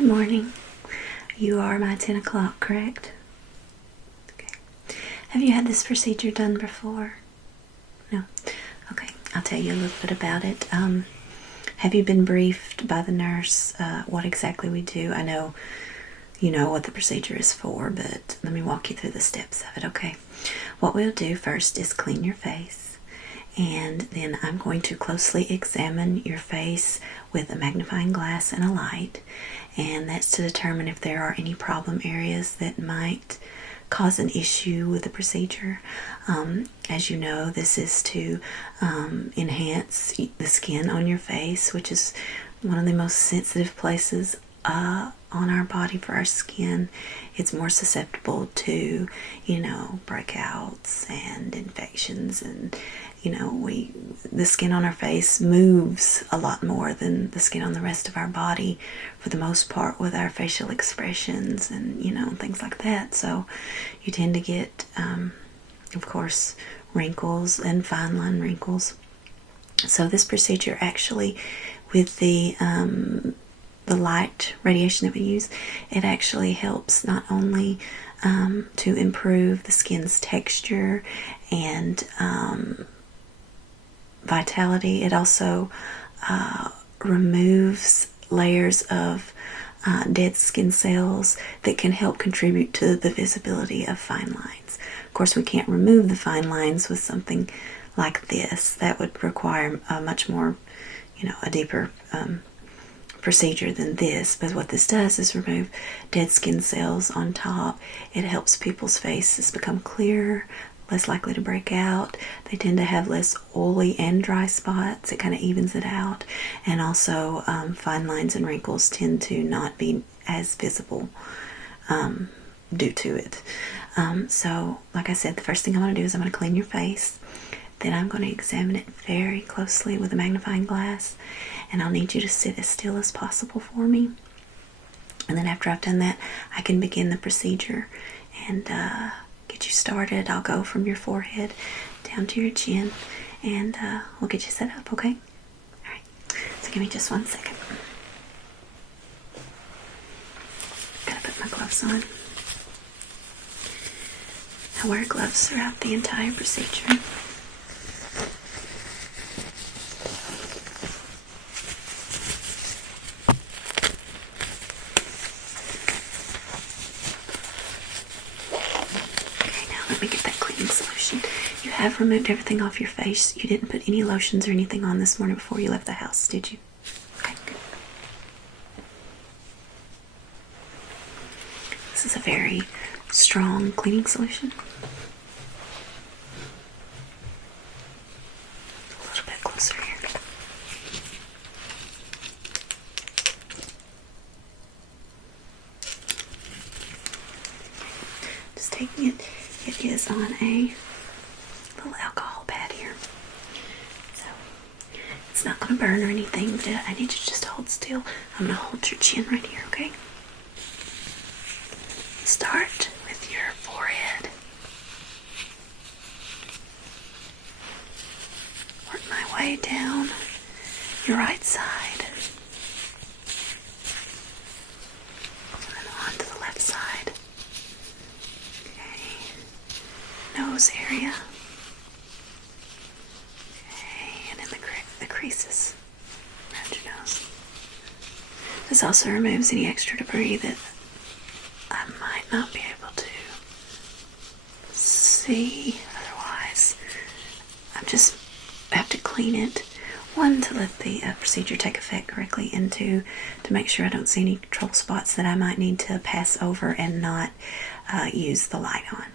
Good morning. You are my 10 o'clock, correct? Okay. Have you had this procedure done before? No? Okay, I'll tell you a little bit about it. Have you been briefed by the nurse what exactly we do? I know you know what the procedure is for, but let me walk you through the steps of it, okay? What we'll do first is clean your face, and then I'm going to closely examine your face with a magnifying glass and a light, and that's to determine if there are any problem areas that might cause an issue with the procedure. As you know, this is to enhance the skin on your face, which is one of the most sensitive places on our body for our skin. It's more susceptible to, breakouts and infections, and the skin on our face moves a lot more than the skin on the rest of our body for the most part with our facial expressions and things like that. So you tend to get of course wrinkles and fine line wrinkles. So this procedure actually, with the light radiation that we use, it actually helps not only to improve the skin's texture and vitality, it also removes layers of dead skin cells that can help contribute to the visibility of fine lines. Of course, we can't remove the fine lines with something like this. That would require a much more, a deeper procedure than this. But what this does is remove dead skin cells on top. It helps people's faces become clearer, less likely to break out. They tend to have less oily and dry spots. It kind of evens it out. And also fine lines and wrinkles tend to not be as visible due to it. So like I said, the first thing I'm going to do is I'm going to clean your face. Then I'm going to examine it very closely with a magnifying glass, and I'll need you to sit as still as possible for me. And then after I've done that, I can begin the procedure and get you started. I'll go from your forehead down to your chin, and we'll get you set up, okay? All right, so give me just 1 second. Gotta put my gloves on. I wear gloves throughout the entire procedure. Let me get that cleaning solution. You have removed everything off your face. You didn't put any lotions or anything on this morning before you left the house, did you? Okay, good. This is a very strong cleaning solution. A little bit closer here. Just taking it. It is on a little alcohol pad here, so it's not going to burn or anything, but I need you to just hold still. I'm going to hold your chin right here, okay? Start with your forehead. Work my way down your right side, and on to the left side. Nose area. Okay, and in the creases around your nose. This also removes any extra debris that I might not be able to see otherwise. I just have to clean it. One, to let the procedure take effect correctly, and two, to make sure I don't see any trouble spots that I might need to pass over and not use the light on.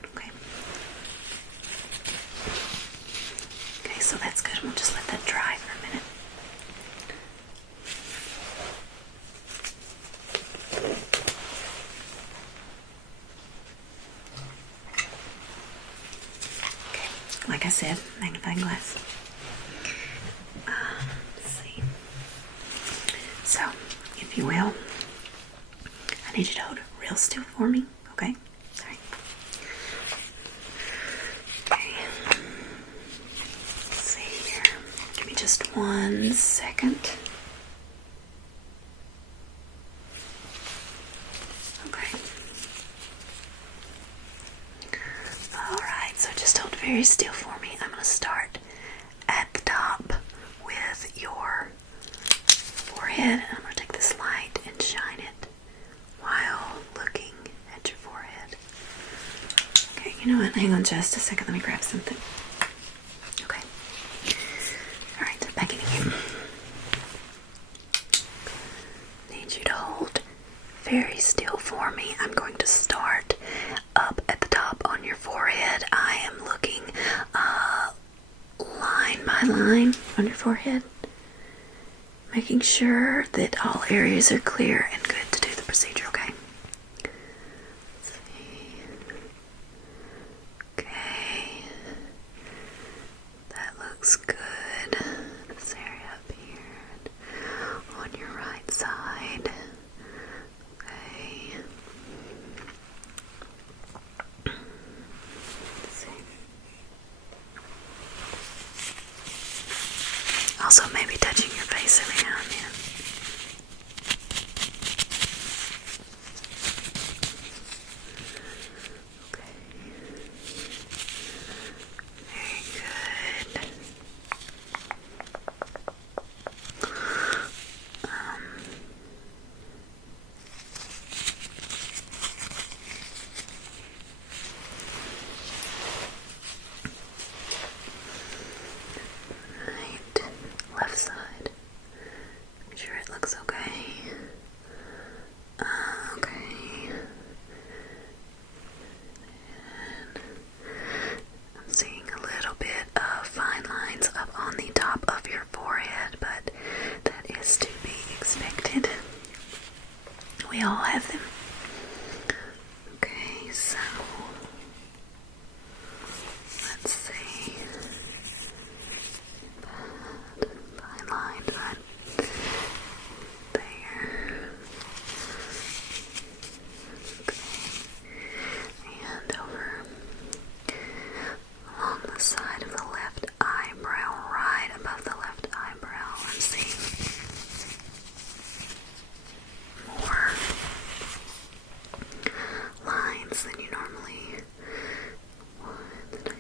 So that's good. We'll just let that dry for a minute. Okay, like I said, magnifying glass. Let's see. So, if you will, I need you to hold it real still for me, okay? All right. Just 1 second. very still for me. I'm going to start at the top with your forehead. I'm going to take this light and shine it while looking at your forehead. Okay, you know what? Hang on just a second. Let me grab something. Okay. Alright, back in again. Need you to hold very still for me. I'm going to start up at the top on your forehead. I am looking line by line on your forehead, making sure that all areas are clear and good to do the procedure, okay? Let's see. Okay. That looks good. This area up here on your right side. Okay. Let's see. Also, maybe touching your face every now and then. Okay. Very good. Right. Left side. Make sure it looks okay. Okay. And I'm seeing a little bit of fine lines up on the top of your forehead, but that is to be expected. We all have them. Okay, so let's see. Fine lines right there. Okay. And over along the side of the left eyebrow, right above the left eyebrow, I'm seeing more lines than you normally would.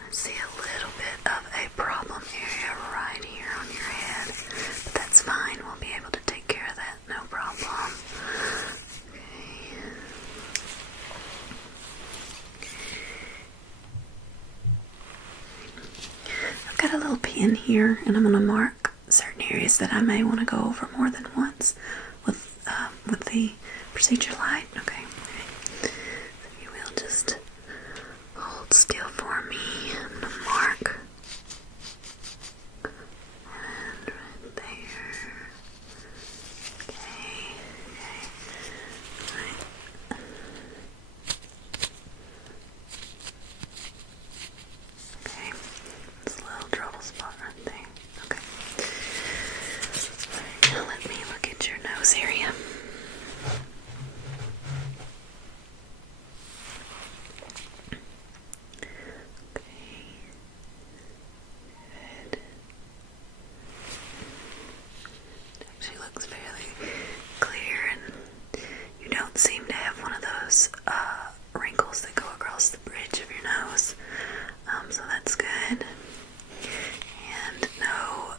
I see a little bit of a problem area right here on your head, but that's fine. We'll be able to take care of that, no problem. Okay. I've got a little pen here, and I'm going to mark certain areas that I may want to go over more than once with the procedure light. Okay. So you will just hold still for me. I'm going to mark. And right there. Okay. Right. Okay. It's a little trouble spot right there. Okay. Now let me look at your nose area. Okay. Good. It actually looks fairly clear, and you don't seem to have one of those wrinkles that go across the bridge of your nose. So that's good. And no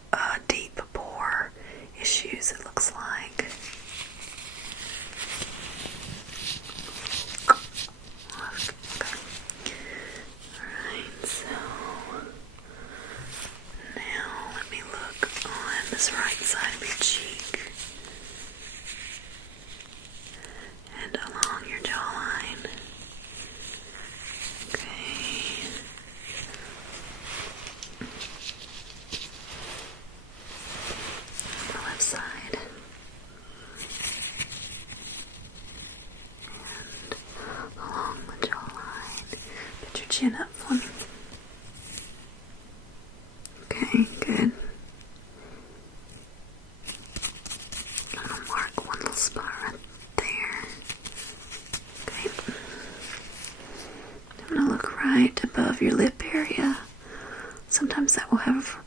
deep pore issues, it looks like. Okay. Alright, so now let me look on this right side of your cheek and along your jawline. Okay. The left side. And along the jawline. Put your chin up for me. Okay, good. I'm gonna mark one little spot right there. Okay. I'm gonna look right above your lip area. Sometimes that will have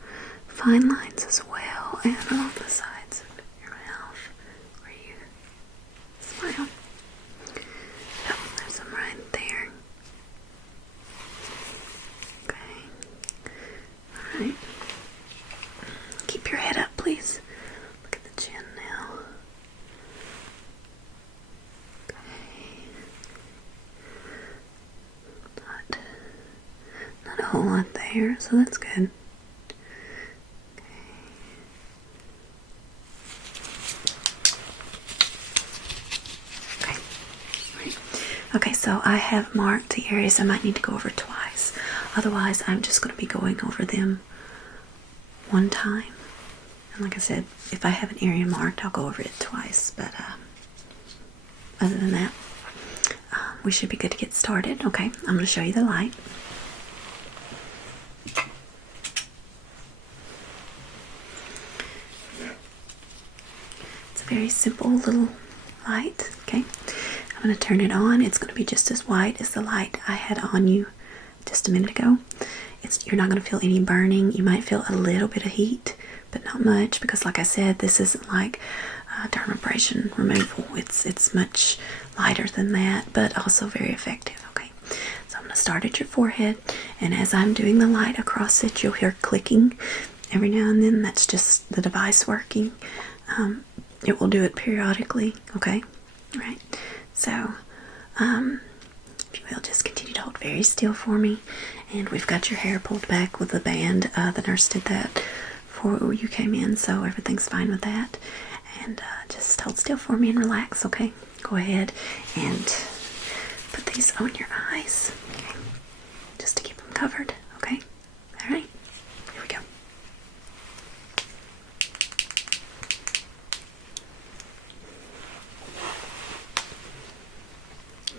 fine lines as well, and along the sides of your mouth where you smile. Oh, there's some right there. hair, so that's good. Okay, so I have marked the areas I might need to go over twice. Otherwise, I'm just going to be going over them one time. And like I said, if I have an area marked, I'll go over it twice. But other than that, we should be good to get started. Okay, I'm going to show you the light. It's a very simple little light. Okay, I'm going to turn it on. It's going to be just as white as the light I had on you just a minute ago. You're not going to feel any burning. You might feel a little bit of heat, but not much, because like I said, this isn't like dermabrasion removal. It's much lighter than that, but also very effective. Okay, so I'm going to start at your forehead, and as I'm doing the light across it, you'll hear clicking every now and then. That's just the device working. It will do it periodically. Okay, all right. So if you will, just continue to hold very still for me. And we've got your hair pulled back with the band. The nurse did that before you came in, so everything's fine with that. And just hold still for me and relax, okay? Go ahead and put these on your eyes, okay? Just to keep them covered, okay? All right, here we go.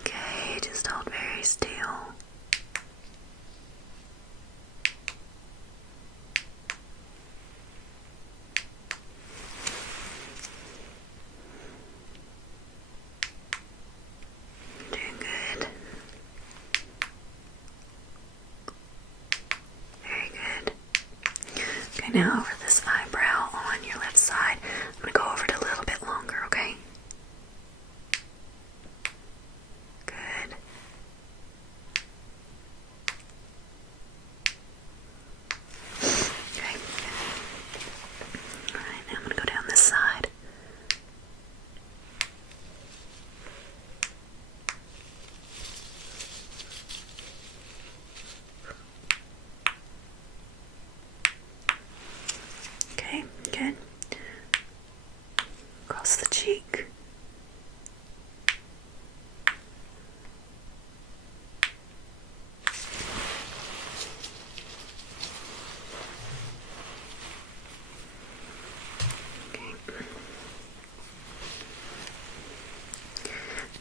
Okay, just hold very still. Now over this eyebrow on your left side, I'm going to go over it a little bit longer, okay? Good. Okay. Alright, now I'm going to go down this side. Okay, good. Across the cheek. Okay.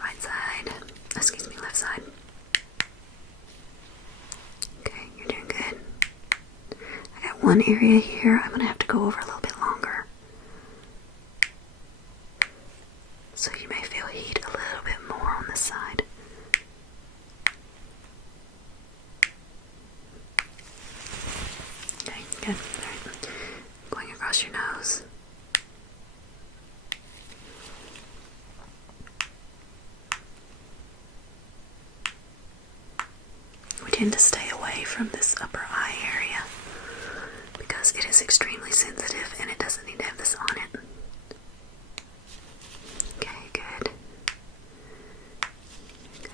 Right side. Excuse me, left side. Okay, you're doing good. I got one area here I'm going to have to go over a little bit longer. So you may feel heat a little bit more on this side. Okay, good. Alright. Going across your nose. We tend to stay away from this upper eye area because it is extremely sensitive and it doesn't need to have this on it. Okay, good. Good.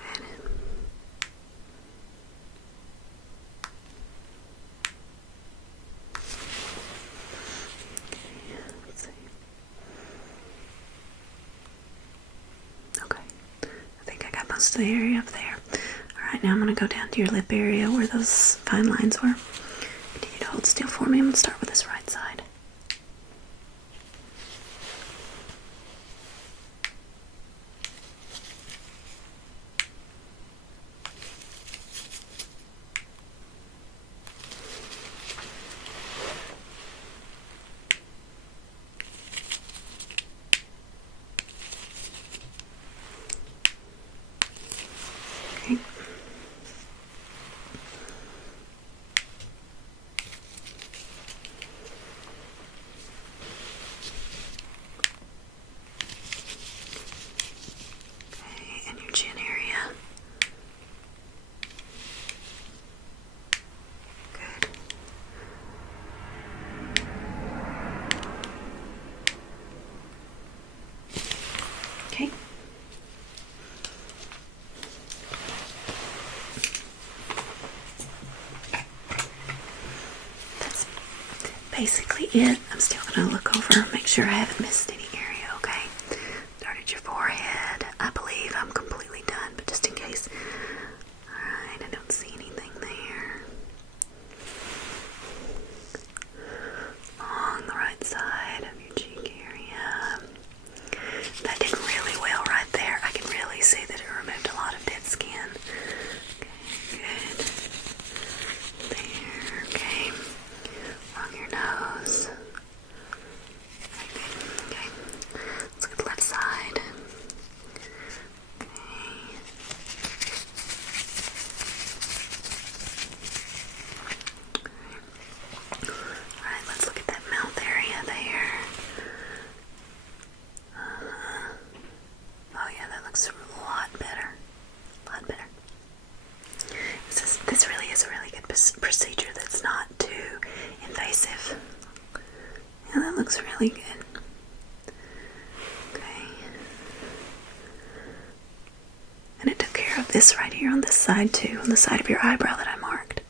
Let's see. Okay. I think I got most of the area up there. Alright, now I'm going to go down to your lip area where those fine lines were. Continue to hold still for me. I'm going to start with this right side. Okay. it. I'm still going to look over, make sure I haven't missed any area, okay? Started your forehead. I believe I'm completely done, but just in case. Alright, I don't see anything there. Along the right side of your cheek area. That did really well right there. I can really see that it removed a lot of dead skin. Okay, good. There, okay. Along your nose. Okay. Let's look at the left side. Alright, let's look at that mouth area there. Oh yeah, that looks a lot better. A lot better. This really is a really good procedure that's not too invasive. Yeah, that looks really good. Okay. And it took care of this right here on this side too, on the side of your eyebrow that I marked.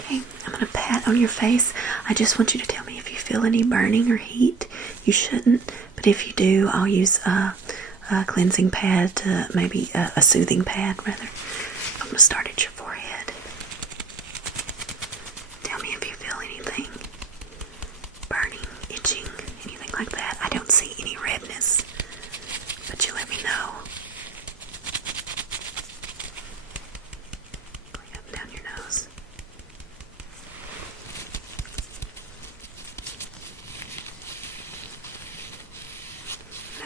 Okay, I'm going to pat on your face. I just want you to tell me if you feel any burning or heat. You shouldn't, but if you do, I'll use a cleansing pad to maybe a soothing pad rather. I'm going to start at your forehead. Tell me if you feel anything burning, itching, anything like that. I don't see any redness, but you let me know. Going up and down your nose.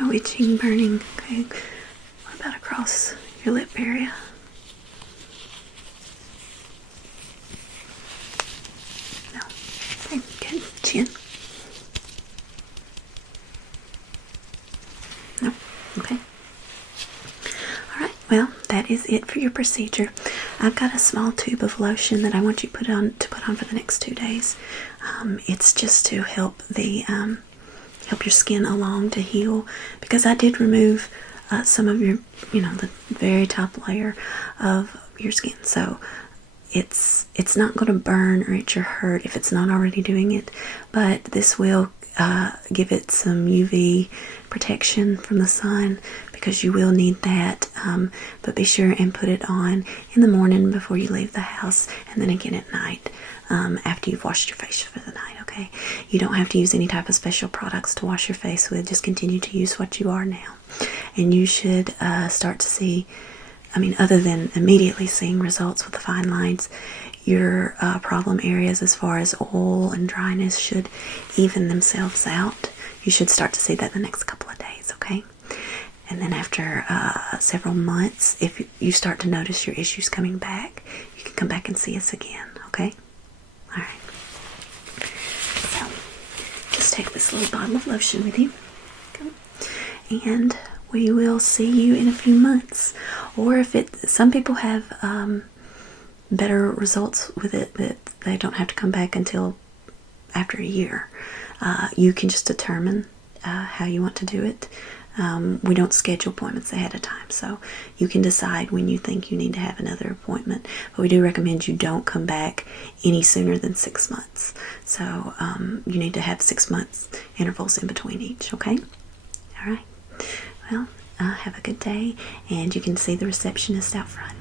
No itching, burning. Okay. What about across your lip area? No. Okay, good. Chin. No. Okay. Alright, well, that is it for your procedure. I've got a small tube of lotion that I want you to put on for the next 2 days. It's just to help help your skin along to heal, because I did remove some of your, the very top layer of your skin. So it's not going to burn or itch or hurt if it's not already doing it, but this will give it some UV protection from the sun, because you will need that. But be sure and put it on in the morning before you leave the house, and then again at night after you've washed your face for the night, okay? You don't have to use any type of special products to wash your face with. Just continue to use what you are now. And you should start to see, other than immediately seeing results with the fine lines, your problem areas as far as oil and dryness should even themselves out. You should start to see that the next couple of days, okay? And then after several months, if you start to notice your issues coming back, you can come back and see us again, okay? All right. So, just take this little bottle of lotion with you. Okay. And we will see you in a few months. Or if some people have better results with it, that they don't have to come back until after a year. You can just determine how you want to do it. We don't schedule appointments ahead of time, so you can decide when you think you need to have another appointment. But we do recommend you don't come back any sooner than 6 months. So you need to have 6 months intervals in between each, okay? All right. Well, have a good day, and you can see the receptionist out front.